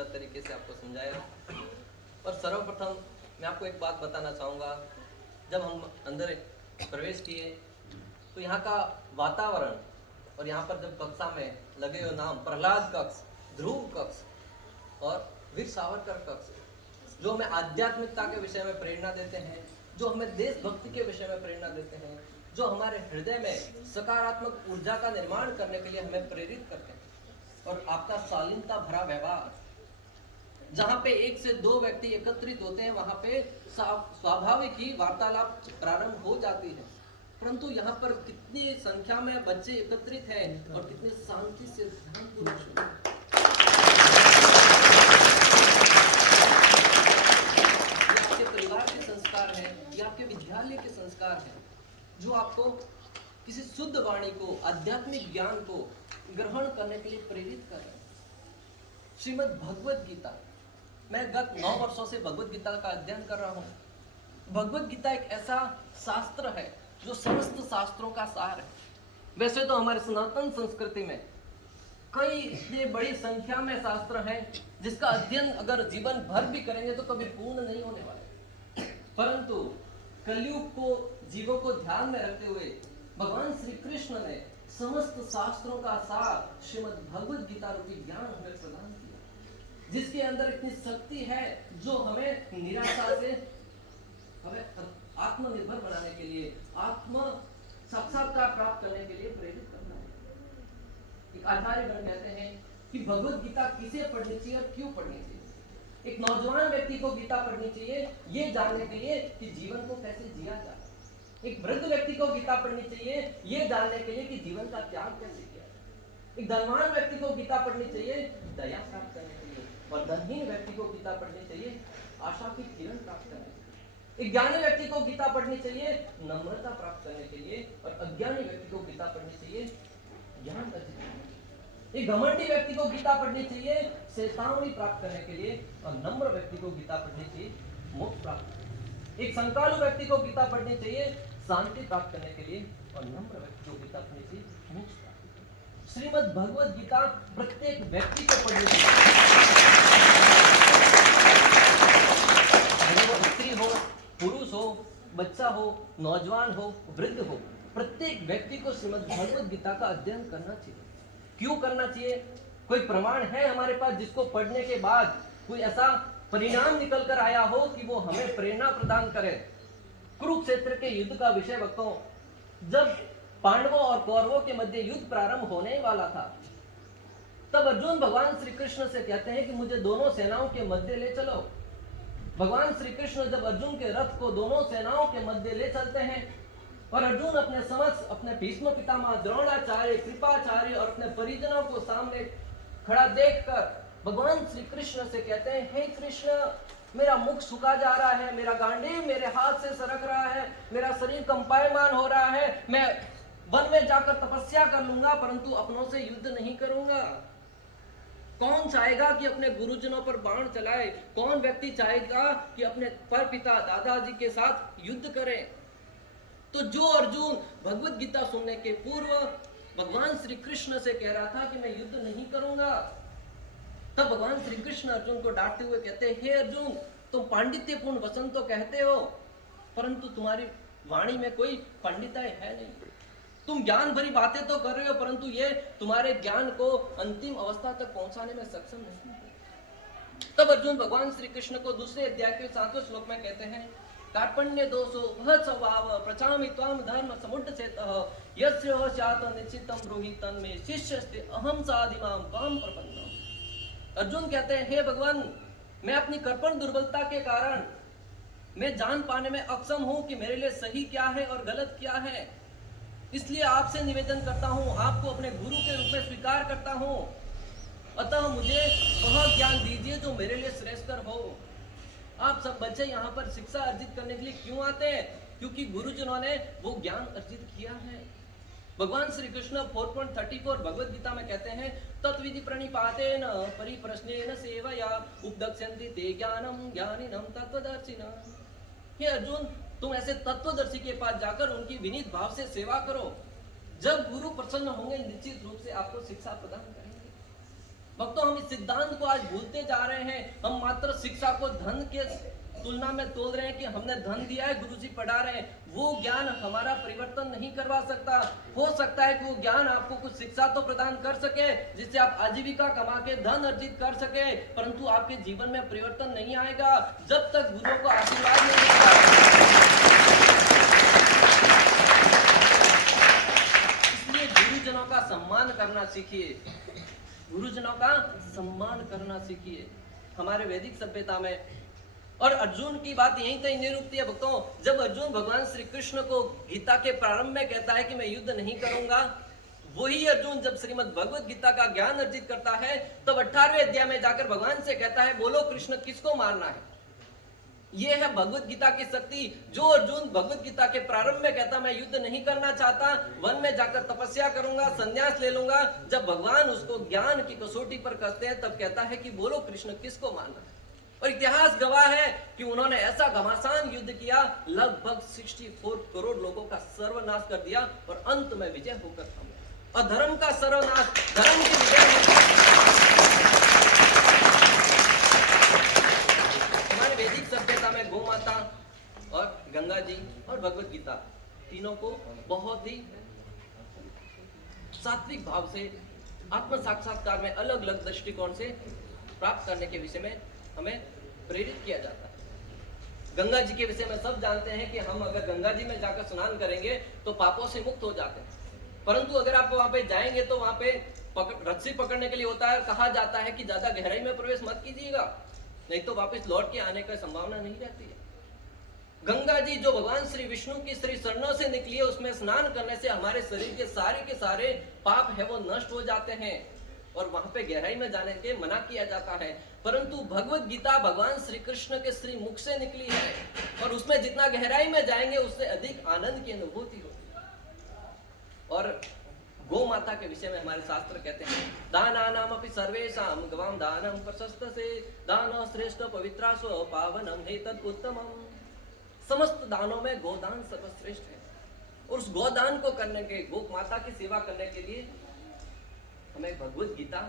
बेहतर तरीके से आपको समझाया। और सर्वप्रथम मैं आपको एक बात बताना चाहूँगा, जब हम अंदर प्रवेश किए तो यहाँ का वातावरण और यहाँ पर जब कक्षा में लगे हुए नाम प्रहलाद कक्ष, ध्रुव कक्ष और वीर सावरकर कक्ष, जो हमें आध्यात्मिकता के विषय में प्रेरणा देते हैं, जो हमें देशभक्ति के विषय में प्रेरणा देते हैं, जो हमारे हृदय में सकारात्मक ऊर्जा का निर्माण करने के लिए हमें प्रेरित करते हैं। और आपका शालीनता भरा व्यवहार, जहाँ पे 1 से 2 व्यक्ति एकत्रित होते हैं वहाँ पे स्वाभाविक ही वार्तालाप प्रारंभ हो जाती है, परंतु यहाँ पर कितनी संख्या में बच्चे एकत्रित हैं और कितनी शांति से ध्यानपूर्वक आपके विद्यालय के संस्कार हैं, जो आपको किसी शुद्ध वाणी को, आध्यात्मिक ज्ञान को ग्रहण करने के लिए प्रेरित कर रहे हैं। श्रीमद् भगवद गीता, मैं गत 9 वर्षों से भगवद गीता का अध्ययन कर रहा हूँ। भगवद गीता एक ऐसा शास्त्र है जो समस्त शास्त्रों का सार है। वैसे तो हमारे सनातन संस्कृति में कई इतनी बड़ी संख्या में शास्त्र हैं जिसका अध्ययन अगर जीवन भर भी करेंगे तो कभी पूर्ण नहीं होने वाले, परंतु कलयुग को, जीवों को ध्यान में रखते हुए भगवान श्री कृष्ण ने समस्त शास्त्रों का सार श्रीमद् भगवद गीता रूपी ज्ञान हमें प्रदान किया, जिसके अंदर इतनी शक्ति है जो हमें निराशा से हमें आत्मनिर्भर बनाने के लिए, आत्म साक्षात्कार प्राप्त करने के लिए प्रेरित करना है। एक आचार्यगण कहते हैं कि भगवद गीता किसे पढ़नी चाहिए और क्यों पढ़नी चाहिए। एक नौजवान व्यक्ति को गीता पढ़नी चाहिए ये जानने के लिए कि जीवन को कैसे जिया जाए। एक वृद्ध व्यक्ति को गीता पढ़नी चाहिए ये जानने के लिए कि जीवन का त्याग कैसे किया जाए। एक धनवान व्यक्ति को गीता पढ़नी चाहिए दया प्राप्त करने के लिए, और धनहीन व्यक्ति को गीता पढ़नी चाहिए आशा की किरण प्राप्त करने के लिए। एक ज्ञानी व्यक्ति को गीता पढ़नी चाहिए नम्रता प्राप्त करने के लिए, और अज्ञानी व्यक्ति को गीता पढ़नी चाहिए ज्ञान अर्जित करने के लिए। एक घमंडी व्यक्ति को गीता पढ़नी चाहिए चेतावनी प्राप्त करने के लिए, और नम्र व्यक्ति को गीता पढ़नी चाहिए मोक्ष प्राप्त। एक संकालु व्यक्ति को गीता पढ़नी चाहिए शांति प्राप्त करने के लिए, और नम्र व्यक्ति को गीता पढ़नी चाहिए मोक्ष प्राप्त। श्रीमद् भगवद गीता प्रत्येक व्यक्ति को पढ़नी चाहिए, वो स्त्री हो, पुरुष हो, बच्चा हो, नौजवान हो, वृद्ध हो, प्रत्येक व्यक्ति को श्रीमद् भगवद गीता का अध्ययन करना चाहिए। क्यों करना चाहिए? कोई प्रमाण है हमारे पास जिसको पढ़ने के बाद कोई ऐसा परिणाम निकल कर आया हो कि वो हमें प्रेरणा प्रदान करे? कुरुक्षेत्र के युद्ध का विषय वक्तों, जब पांडवों और कौरवों के मध्य युद्ध प्रारंभ होने वाला था, तब अर्जुन भगवान श्री कृष्ण से कहते हैं कि मुझे दोनों सेनाओं के मध्य ले चलो। भगवान श्री कृष्ण जब अर्जुन के रथ को दोनों सेनाओं के मध्य ले चलते हैं और अर्जुन अपने समक्ष अपने भीष्म पितामह द्रोणाचार्य, कृपाचार्य और अपने परिजनों को सामने खड़ा देखकर भगवान श्री कृष्ण से कहते हैं, हे कृष्ण, मेरा मुख सूखा जा रहा है, मेरा गांडीव मेरे हाथ से सरक रहा है, मेरा शरीर कंपायमान हो रहा है, मैं वन में जाकर तपस्या कर लूंगा परंतु अपनों से युद्ध नहीं करूंगा। कौन चाहेगा कि अपने गुरुजनों पर बाण चलाए? कौन व्यक्ति चाहेगा कि अपने परपिता दादाजी के साथ युद्ध करे? तो जो अर्जुन भगवत गीता सुनने के पूर्व भगवान श्री कृष्ण से कह रहा था कि मैं युद्ध नहीं करूंगा, तब भगवान श्री कृष्ण अर्जुन को डांटते हुए कहते हैं, हे अर्जुन, तुम पांडित्यपूर्ण वचन तो कहते हो परंतु तुम्हारी वाणी में कोई पंडिताई है नहीं। तुम ज्ञान भरी बातें तो कर रहे हो परंतु ये तुम्हारे ज्ञान को अंतिम अवस्था तक पहुंचाने में सक्षम नहीं है। तब अर्जुन भगवान श्री कृष्ण को दूसरे अध्याय के 7वें श्लोक में कहते हैं, कार्पण्य दोषो वह स्वभाव प्रचामि त्वाम धर्म समुड्डचेतः यस्य वह स्यात् निश्चितं ब्रूहि तन्मे शिष्यस्ते अहं साधिमां त्वां प्रपन्नम्। अर्जुन कहते हैं, हे भगवान, मैं अपनी कर्पण दुर्बलता के कारण मैं जान पाने में अक्षम हूं कि मेरे लिए सही क्या है और गलत क्या है, इसलिए आपसे निवेदन करता हूं, आपको अपने गुरु के रूप में स्वीकार करता हूं, अतः मुझे वह ज्ञान दीजिए जो मेरे लिए श्रेष्ठतर हो। आप सब बच्चे यहाँ पर शिक्षा अर्जित करने के लिए क्यों आते हैं? क्योंकि गुरुजनों ने वो ज्ञान अर्जित किया है। भगवान श्री कृष्ण 4.34 भगवद गीता में कहते हैं, तत्विधि प्रणिपातेन परिप्रश्नेन सेवया उपदक्ष्यन्ति ते ज्ञानम ज्ञानिनम तत्वदर्शिनः। हे अर्जुन, तुम ऐसे तत्वदर्शी के पास जाकर उनकी विनीत भाव से सेवा करो। जब गुरु प्रसन्न होंगे निश्चित रूप से आपको शिक्षा प्रदान करेंगे। भक्तों, हम इस सिद्धांत को आज भूलते जा रहे हैं। हम मात्र शिक्षा को धन के तुलना में तोल रहे हैं कि हमने धन दिया है, गुरुजी पढ़ा रहे हैं। वो ज्ञान हमारा परिवर्तन नहीं करवा सकता। हो सकता है कि वो ज्ञान आपको कुछ शिक्षा तो प्रदान कर सके, जिससे आप आजीविका कमा के धन अर्जित कर सके, परंतु आपके जीवन में परिवर्तन नहीं आएगा जब तक गुरुओं को आशीर्वाद नहीं मिलेगा। इसलिए गुरुजनों का सम्मान करना सीखिए, गुरुजनों का सम्मान करना सीखिए। हमारे वैदिक सभ्यता में, और अर्जुन की बात यहीं तक नहीं रुकती है भक्तों। जब अर्जुन भगवान श्री कृष्ण को गीता के प्रारंभ में कहता है कि मैं युद्ध नहीं करूंगा, वही अर्जुन जब श्रीमद् भगवत गीता का ज्ञान अर्जित करता है, तब 18वें अध्याय में जाकर भगवान से कहता है, बोलो कृष्ण किसको मारना है। यह है भगवत गीता की शक्ति। जो अर्जुन भगवत गीता के प्रारंभ में कहता मैं युद्ध नहीं करना चाहता, वन में जाकर तपस्या करूंगा, संन्यास ले लूंगा, जब भगवान उसको ज्ञान की कसौटी पर कसते हैं तब कहता है कि बोलो कृष्ण किसको मारना है। और इतिहास गवाह है कि उन्होंने ऐसा घमासान युद्ध किया, लगभग 64 करोड़ लोगों का सर्वनाश कर दिया और अंत में विजय होकर थमे। और धर्म का सर्वनाश, धर्म की विजय। हमारे वैदिक सभ्यता में गौ माता और गंगा जी और भगवत गीता तीनों को बहुत ही सात्विक भाव से आत्म साक्षात्कार में अलग अलग दृष्टिकोण से प्राप्त करने के विषय में हमें प्रेरित किया जाता है। गंगा जी के विषय में सब जानते हैं कि हम अगर गंगा जी में जाकर स्नान करेंगे तो पापों से मुक्त हो जाते हैं, परंतु अगर आप वहां पे जाएंगे तो वहां पे रस्सी पकड़ने के लिए होता है, कहा जाता है कि ज्यादा गहराई में प्रवेश मत कीजिएगा, नहीं तो वापस लौट के आने का संभावना नहीं रहती है। गंगा जी जो भगवान श्री विष्णु की श्री चरणों से निकली है, उसमें स्नान करने से हमारे शरीर के सारे पाप है वो नष्ट हो जाते हैं और वहां पे गहराई में जाने के मना किया जाता है। परंतु भगवत गीता भगवान श्री कृष्ण के श्री मुख से निकली है और उसमें जितना गहराई में जाएंगे उससे अधिक आनंद की अनुभूति होती है। और गौ माता के विषय में हमारे शास्त्र कहते हैं, दानानाम अपि सर्वेषां गवां दानं प्रशस्तसे दान श्रेष्ठ पवित्रा स्व पावनम हेतद उत्तमम। समस्त दानों में गोदान सर्वश्रेष्ठ है और उस गोदान को करने के, गौ माता की सेवा करने के लिए हमें भगवत गीता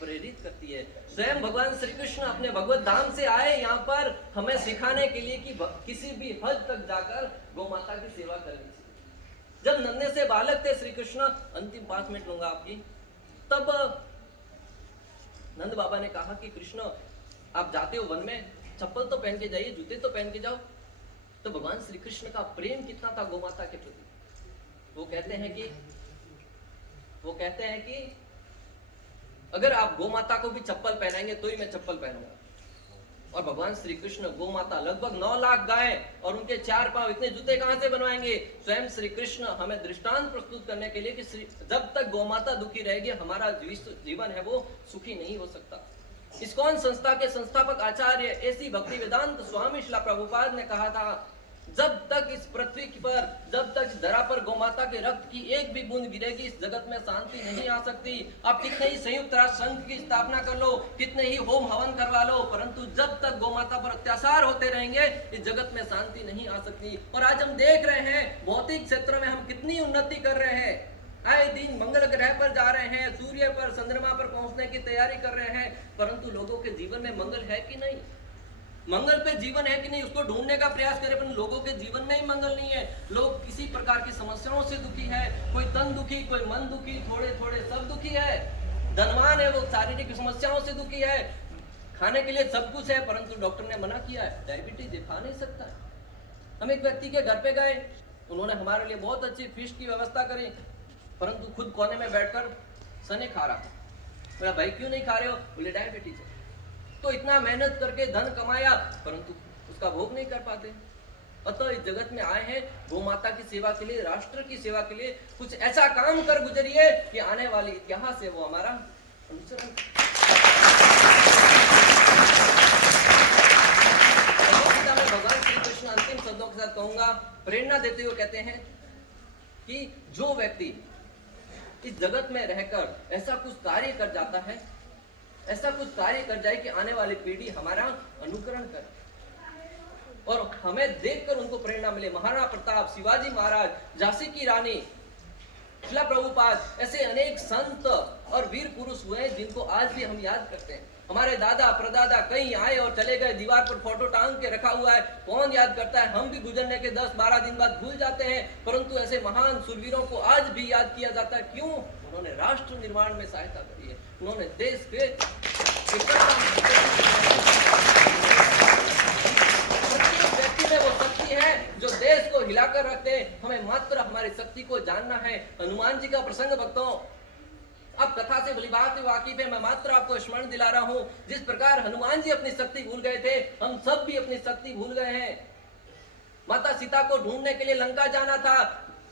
प्रेरित करती है। स्वयं भगवान श्री कृष्ण अपने भगवत धाम से आए यहाँ पर हमें सिखाने के लिए कि किसी भी हद तक जाकर गौ माता की सेवा करनी चाहिए। जब नन्हे से बालक थे श्री कृष्ण, अंतिम 5 मिनट लूंगा आपकी, तब नंद बाबा ने कहा कि कृष्ण आप जाते हो वन में, चप्पल तो पहन के जाइए, जूते तो पहन के जाओ। तो भगवान श्री कृष्ण का प्रेम कितना था गौ माता के प्रति। वो कहते हैं कि अगर आप गौ माता को भी चप्पल पहनाएंगे तो ही मैं चप्पल पहनूंगा। और भगवान श्री कृष्ण गौ माता लगभग 9 लाख गाय और उनके 4 पांव, इतने जूते कहां से बनवाएंगे। स्वयं श्री कृष्ण हमें दृष्टांत प्रस्तुत करने के लिए कि जब तक गौ माता दुखी रहेगी हमारा जीवन है वो सुखी नहीं हो सकता। इस्कॉन संस्था के संस्थापक आचार्य ऐसी भक्ति वेदांत स्वामी श्रील प्रभुपाद ने कहा था, जब तक इस पृथ्वी पर, जब तक इस धरा पर गौमाता के रक्त की एक भी बूंद गिरेगी इस जगत में शांति नहीं आ सकती। आप कितने ही संयुक्त राष्ट्र संघ की स्थापना कर लो, कितने ही होम हवन करवा लो, परंतु जब तक गौमाता पर अत्याचार होते रहेंगे इस जगत में शांति नहीं आ सकती। और आज हम देख रहे हैं भौतिक क्षेत्र में हम कितनी उन्नति कर रहे हैं, आए दिन मंगल ग्रह पर जा रहे हैं, सूर्य पर, चंद्रमा पर पहुंचने की तैयारी कर रहे हैं, परंतु लोगों के जीवन में मंगल है कि नहीं, मंगल पे जीवन है कि नहीं, उसको ढूंढने का प्रयास करें, पर लोगों के जीवन में ही मंगल नहीं है। लोग किसी प्रकार की समस्याओं से दुखी है, कोई तन दुखी, कोई मन दुखी, थोड़े थोड़े सब दुखी है। धनवान है वो शारीरिक समस्याओं से दुखी है, खाने के लिए सब कुछ है, परंतु डॉक्टर ने मना किया है, डायबिटीज है, खा नहीं सकता। हम एक व्यक्ति के घर पे गए, उन्होंने हमारे लिए बहुत अच्छी फीस्ट की व्यवस्था करी, परंतु खुद कोने में बैठकर सने खा रहा। बोला भाई क्यों नहीं खा रहे हो, बोले डायबिटीज है। तो इतना मेहनत करके धन कमाया परंतु उसका भोग नहीं कर पाते। अतः इस जगत में आए हैं गौ माता की सेवा के लिए, राष्ट्र की सेवा के लिए, कुछ ऐसा काम कर गुजरिए कि आने वाली इतिहास है वो हमारा अनुसरण। भगवान श्री कृष्ण अंतिम शब्दों के साथ कहूंगा, प्रेरणा देते हुए कहते हैं कि जो व्यक्ति इस जगत में रहकर ऐसा कुछ कार्य कर जाता है, ऐसा कुछ कार्य कर जाए कि आने वाली पीढ़ी हमारा अनुकरण करे और हमें देखकर उनको प्रेरणा मिले। महाराणा प्रताप, शिवाजी महाराज, झांसी की रानी, श्रील प्रभुपाद, ऐसे अनेक संत और वीर पुरुष हुए हैं जिनको आज भी हम याद करते हैं। हमारे दादा परदादा कहीं आए और चले गए, दीवार पर फोटो टांग के रखा हुआ है, कौन याद करता है? हम भी गुजरने के 10-12 दिन बाद भूल जाते हैं, परंतु ऐसे महान शूरवीरों को आज भी याद किया जाता है। क्यों? उन्होंने राष्ट्र निर्माण में सहायता करी है, उन्होंने देश के व्यक्ति में वो शक्ति है जो देश को हिलाकर रखते हैं। हमें मात्र हमारी शक्ति को जानना है। हनुमान जी का प्रसंग भक्तों, अब कथा से भली बात वाकिफ है, मैं मात्र आपको स्मरण दिला रहा हूं। जिस प्रकार हनुमान जी अपनी शक्ति भूल गए थे, हम सब भी अपनी शक्ति भूल गए हैं। माता सीता को ढूंढने के लिए लंका जाना था,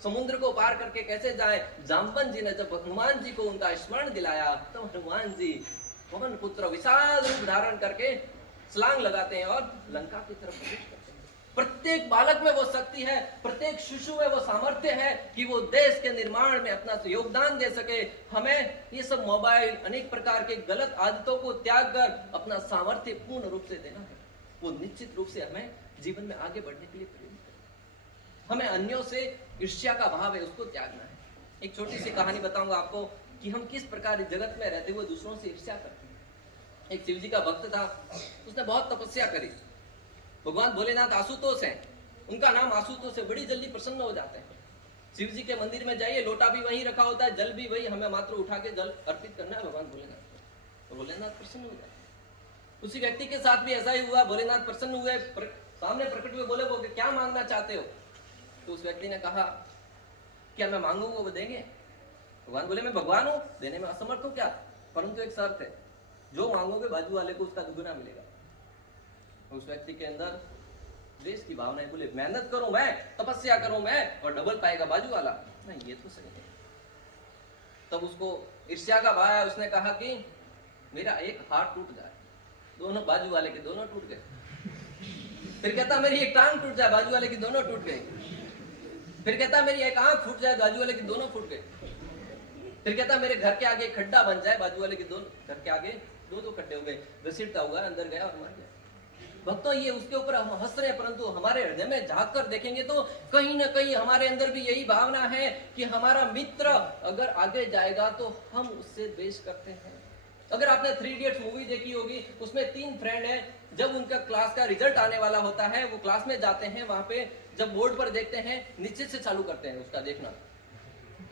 समुद्र को पार करके कैसे जाए? जाम्बन जी ने जब हनुमान जी को उनका स्मरण दिलाया तो हनुमान जी पवन पुत्र विशाल रूप धारण करके छलांग लगाते हैं और लंका की तरफ प्रवेश करते हैं। प्रत्येक बालक में वो शक्ति है, प्रत्येक शिशु में वो सामर्थ्य है कि वो देश के निर्माण में अपना योगदान दे सके। हमें ये सब मोबाइल, अनेक प्रकार के गलत आदतों को त्याग कर अपना सामर्थ्य पूर्ण रूप से देना है। वो निश्चित रूप से हमें जीवन में आगे बढ़ने के लिए प्रेरित करें। हमें अन्यों से ईर्ष्या का भाव है, उसको त्यागना है। एक छोटी सी कहानी बताऊंगा आपको कि हम किस प्रकार इस जगत में रहते हुए दूसरों से ईर्ष्या करते हैं। एक शिव जी का भक्त था, उसने बहुत तपस्या करी। भगवान भोलेनाथ आशुतोष हैं, उनका नाम आशुतोष है, बड़ी जल्दी प्रसन्न हो जाते हैं। शिव जी के मंदिर में जाइए, लोटा भी वहीं रखा होता है, जल भी वही, हमें मात्र उठा के जल अर्पित करना है भगवान भोलेनाथ को, तो भोलेनाथ प्रसन्न हो जाते हैं। उसी व्यक्ति के साथ भी ऐसा ही हुआ। भोलेनाथ प्रसन्न हुए, सामने प्रकट हुए, बोले वो क्या मांगना चाहते हो? तो उस व्यक्ति ने कहा क्या मैं मांगूंगा वो देंगे? भगवान बोले मैं भगवान हूं, देने में असमर्थ हूं क्या? परंतु एक शर्त है, जो मांगोगे बाजू वाले को उसका दुगुना मिलेगा। उस व्यक्ति के अंदर द्वेष की भावना है, बोले मेहनत करूं मैं, तपस्या करूं मैं और डबल पाएगा बाजू वाला, नहीं ये तो सही नहीं। तब उसको ईर्ष्या का भाव है, उसने कहा कि मेरा एक हाथ टूट जाए, दोनों बाजू वाले के दोनों टूट गए। फिर कहता मेरी एक टांग टूट जाए, बाजू वाले की दोनों टूट गई। फिर कहता मेरी एक आंख फूट जाए, बाजू वाले की दोनों फूट गए। फिर कहता मेरे घर के आगे खड्डा बन जाए, बाजू वाले के दोनों घर के आगे दो खड्डे हो गए। घसीटता हुआ अंदर गया और मर गया। भक्तों ये उसके ऊपर हम हंस रहे हैं, परंतु हमारे हृदय में झांक कर देखेंगे तो कहीं ना कहीं हमारे अंदर भी यही भावना है कि हमारा मित्र अगर आगे जाएगा तो हम उससे द्वेष करते हैं। अगर आपने 3 इडियट्स मूवी देखी होगी, उसमें 3 फ्रेंड हैं, जब उनका क्लास का रिजल्ट आने वाला होता है, वो क्लास में जाते हैं, वहां पे जब बोर्ड पर देखते हैं नीचे से चालू करते हैं उसका देखना।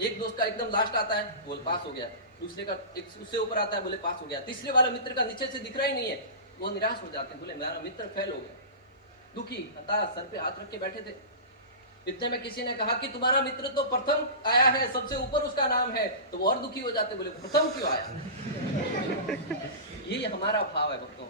एक दोस्त का एकदम लास्ट आता है, बोल पास हो गया, दूसरे का एक उससे ऊपर आता है, बोले पास हो गया, तीसरे वाला मित्र का नीचे से दिख रहा ही नहीं है, वो निराश हो जाते हैं, बोले मेरा मित्र फेल हो गया। दुखी हताश सर पे हाथ रख के बैठे थे। इतने में किसी ने कहा कि तुम्हारा मित्र तो प्रथम आया है, सबसे ऊपर उसका नाम है, तो वो और दुखी हो जाते, बोले प्रथम क्यों आया? यही हमारा भाव है भक्तों,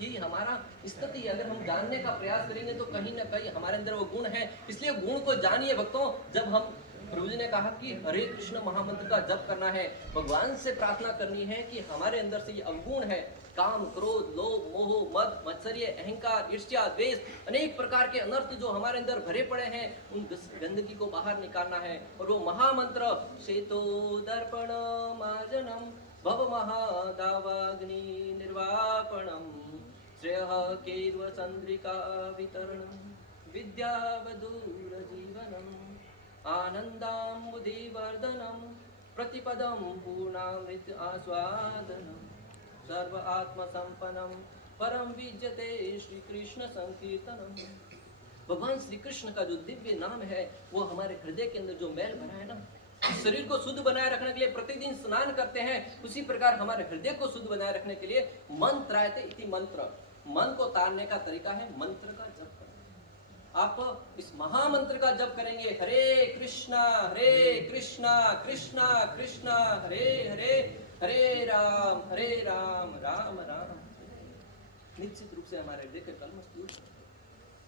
यही हमारा स्थिति है। अगर हम जानने का प्रयास करेंगे तो कहीं ना कहीं हमारे अंदर वो गुण है, इसलिए गुण को जानिए भक्तों। जब हम प्रभु जी ने कहा कि हरे कृष्ण महामंत्र का जप करना है, भगवान से प्रार्थना करनी है कि हमारे अंदर से ये अवगुण है, काम क्रोध लोभ मोह मद मत्सर्य अहंकार ईर्ष्या द्वेष, अनेक प्रकार के अनर्थ जो हमारे अंदर भरे पड़े हैं, उन गंदगी को बाहर निकालना है। और वो महामंत्र शेतो दर्पण मार्जनम भव महादावाग्नि निर्वापणम श्रेयः केर्व चंद्रिका वितरणम विद्यावधूर जीवनम आनंदाम्बुधिवर्धनम प्रतिपदम पूर्णामृत आस्वादनम सर्व आत्म संपन्नम परम विजयते श्री कृष्ण संकीर्तनम। भगवान श्री कृष्ण का जो दिव्य नाम है वो हमारे हृदय के अंदर जो मैल भरा है ना, शरीर को शुद्ध बनाए रखने के लिए प्रतिदिन स्नान करते हैं, उसी प्रकार हमारे हृदय को शुद्ध बनाए रखने के लिए मंत्रायते इति मंत्र, मन को तारने का तरीका है मंत्र का जप करना। आप इस महामंत्र का जप करेंगे, हरे कृष्णा कृष्णा कृष्णा हरे हरे, हरे राम राम राम। निश्चित रूप से हमारे हृदय के कलमश दूर।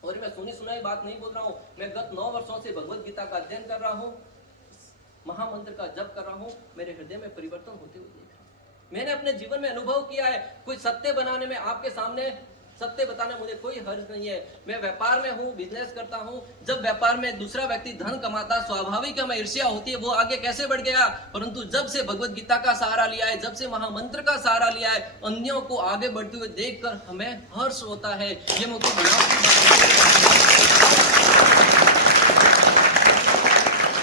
और मैं सुनी सुनाई बात नहीं बोल रहा हूँ, मैं गत 9 वर्षों से भगवत गीता का अध्ययन कर रहा हूँ, महामंत्र का जप कर रहा हूँ, मेरे हृदय में परिवर्तन होते हुए देख रहा हूँ। मैंने अपने जीवन में अनुभव किया है, कोई सत्य बनाने में, आपके सामने सत्य बताने मुझे कोई हर्ज नहीं है। मैं व्यापार में हूँ, बिजनेस करता हूँ, जब व्यापार में दूसरा व्यक्ति धन कमाता, स्वाभाविक है मैं ईर्ष्या होती है, वो आगे कैसे बढ़ गया। परंतु जब से भगवत गीता का सहारा लिया है, जब से महामंत्र का सहारा लिया है, अन्यों को आगे बढ़ते हुए देखकर हमें हर्ष होता है। ये मुझे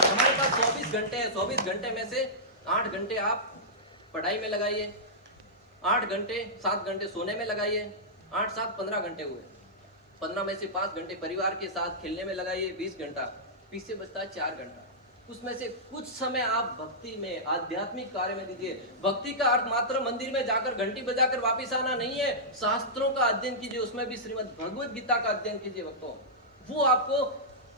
हमारे पास 24 घंटे है, 24 घंटे में से 8 घंटे आप पढ़ाई में लगाइए, 8 घंटे 7 घंटे सोने में लगाइए, 8 7 15 घंटे हुए, 15 में से 5 घंटे परिवार के साथ खेलने में लगाइए, 20 घंटा, पीछे बचता है 4 घंटा। उसमें से कुछ समय आप भक्ति में, आध्यात्मिक कार्य में दीजिए। भक्ति का अर्थ मात्र मंदिर में जाकर घंटी बजाकर वापिस आना नहीं है, शास्त्रों का अध्ययन कीजिए, उसमें भी श्रीमद् भगवद गीता का अध्ययन कीजिए भक्तों। वो आपको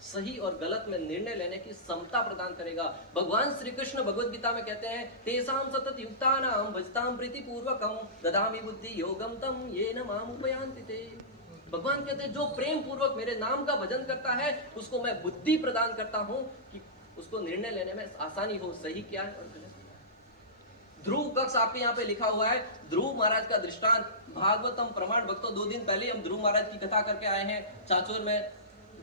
सही और गलत में निर्णय लेने की क्षमता प्रदान करेगा। भगवान श्री कृष्ण भगवद गीता में कहते हैं, तेषां सतत युक्तानां भजतां प्रीति पूर्वकं ददामि बुद्धि योगम तम येन माम उपयान्ति ते। भगवान कहते हैं जो प्रेम पूर्वक मेरे नाम का भजन करता है उसको मैं बुद्धि प्रदान करता हूं कि उसको निर्णय लेने में आसानी हो, सही क्या है और गलत क्या है। ध्रुव कक्ष आपके यहाँ पे लिखा हुआ है, ध्रुव महाराज का दृष्टांत भागवतम प्रमाण भक्तों 2 दिन पहले हम ध्रुव महाराज की कथा करके आए हैं चाचोर में।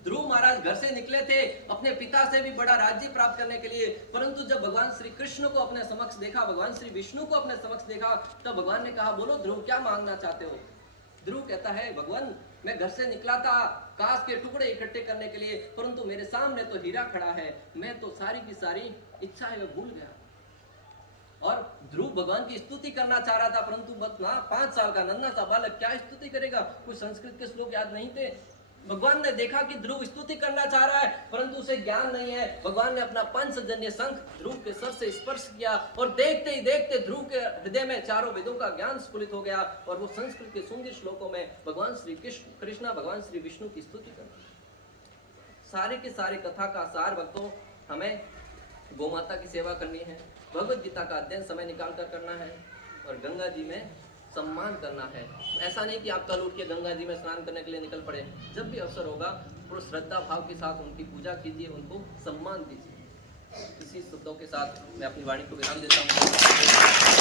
ध्रुव महाराज घर से निकले थे अपने पिता से भी बड़ा राज्य प्राप्त करने के लिए, परंतु जब भगवान श्री कृष्ण को अपने समक्ष देखा, भगवान श्री विष्णु को अपने समक्ष देखा, तब भगवान ने कहा, बोलो ध्रुव क्या मांगना चाहते हो। ध्रुव कहता है, भगवान मैं घर से निकला था कांच के टुकड़े इकट्ठे करने के लिए, परंतु मेरे सामने तो हीरा खड़ा है, मैं तो सारी की सारी इच्छाएं मैं भूल गया। और ध्रुव भगवान की स्तुति करना चाह रहा था, परंतु बस ना 5 साल का नन्हा सा बालक क्या स्तुति करेगा, कुछ संस्कृत के श्लोक याद नहीं थे। भगवान ने देखा कि ध्रुव स्तुति करना चाह रहा है परंतु उसे ज्ञान नहीं है। भगवान ने अपना पंचजन्य शंख ध्रुव के सर से स्पर्श किया और देखते ही देखते ध्रुव के हृदय में चारों वेदों का ज्ञान स्फुलित हो गया और वो संस्कृत के सुंदर श्लोकों में भगवान श्री कृष्ण भगवान श्री विष्णु की स्तुति करते। सारे के सारे कथा का सार भक्तों, हमें गोमाता की सेवा करनी है, भगवद गीता का अध्ययन समय निकाल कर करना है और गंगा जी में सम्मान करना है। ऐसा नहीं कि आप कल उठ के गंगा जी में स्नान करने के लिए निकल पड़े। जब भी अवसर होगा पूरे श्रद्धा भाव के साथ उनकी पूजा कीजिए, उनको सम्मान दीजिए। इसी शब्दों के साथ मैं अपनी वाणी को विराम देता हूँ।